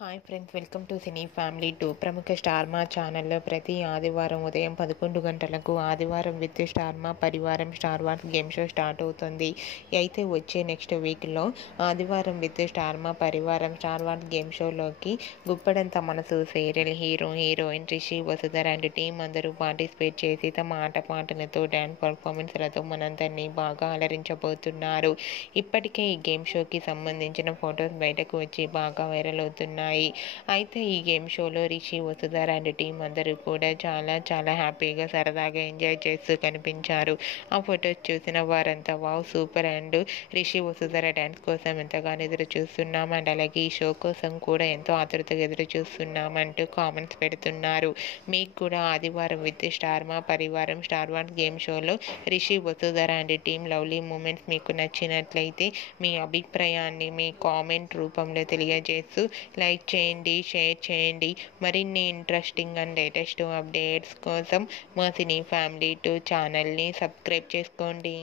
Hi friends, welcome to cine family 2. ప్రముఖ star మా ఛానల్లో ప్రతి ఆదివారం ఉదయం 11 గంటలకు ఆదివారం విత్ స్టార్ మా పరివారం star Wars game show start అవుతుంది. అయితే వచ్చే నెక్స్ట్ వీక్లో ఆదివారం విత్ స్టార్ మా పరివారం స్టార్ వార్స్ గేమ్ షోలోకి గుప్పడంత మనసు serial hero heroine Rishi Vasudhara and team అందరూ పార్టిసిపేట్ చేసి తమ ఆటపాటలతో డ్యాన్స్ పర్ఫార్మెన్స్లతో మనందరినీ బాగా అలరించబోతున్నారు. ఇప్పటికే ఈ గేమ్ షోకి సంబంధించిన ఫొటోస్ బయటకు వచ్చి బాగా వైరల్ అవుతున్నాయి. అయితే ఈ గేమ్ షోలో రిషి వసుధర అండ్ టీం అందరూ కూడా చాలా హ్యాపీగా సరదాగా ఎంజాయ్ చేస్తూ కనిపించారు. ఆ ఫొటోస్ చూసిన వారంతా wow super and Rishi Vasudhara dance కోసం ఎంతగానో ఎదురు చూస్తున్నాం అండ్ అలాగే ఈ షో కోసం కూడా ఎంతో ఆతృతగా ఎదురు చూస్తున్నామంటూ కామెంట్స్ పెడుతున్నారు. మీకు కూడా ఆదివారం విత్ స్టార్ మా పరివారం స్టార్ వార్స్ గేమ్ షోలో Rishi Vasudhara and team lovely moments మీకు నచ్చినట్లయితే మీ అభిప్రాయాన్ని మీ కామెంట్ రూపంలో తెలియజేస్తూ లైక్ చేయండి, షేర్ చేయండి. మరిన్ని ఇంట్రెస్టింగ్ అండ్ లేటెస్ట్ అప్డేట్స్ కోసం మా సినీ ఫ్యామిలీ 2 ఛానల్ని సబ్స్క్రైబ్ చేసుకోండి.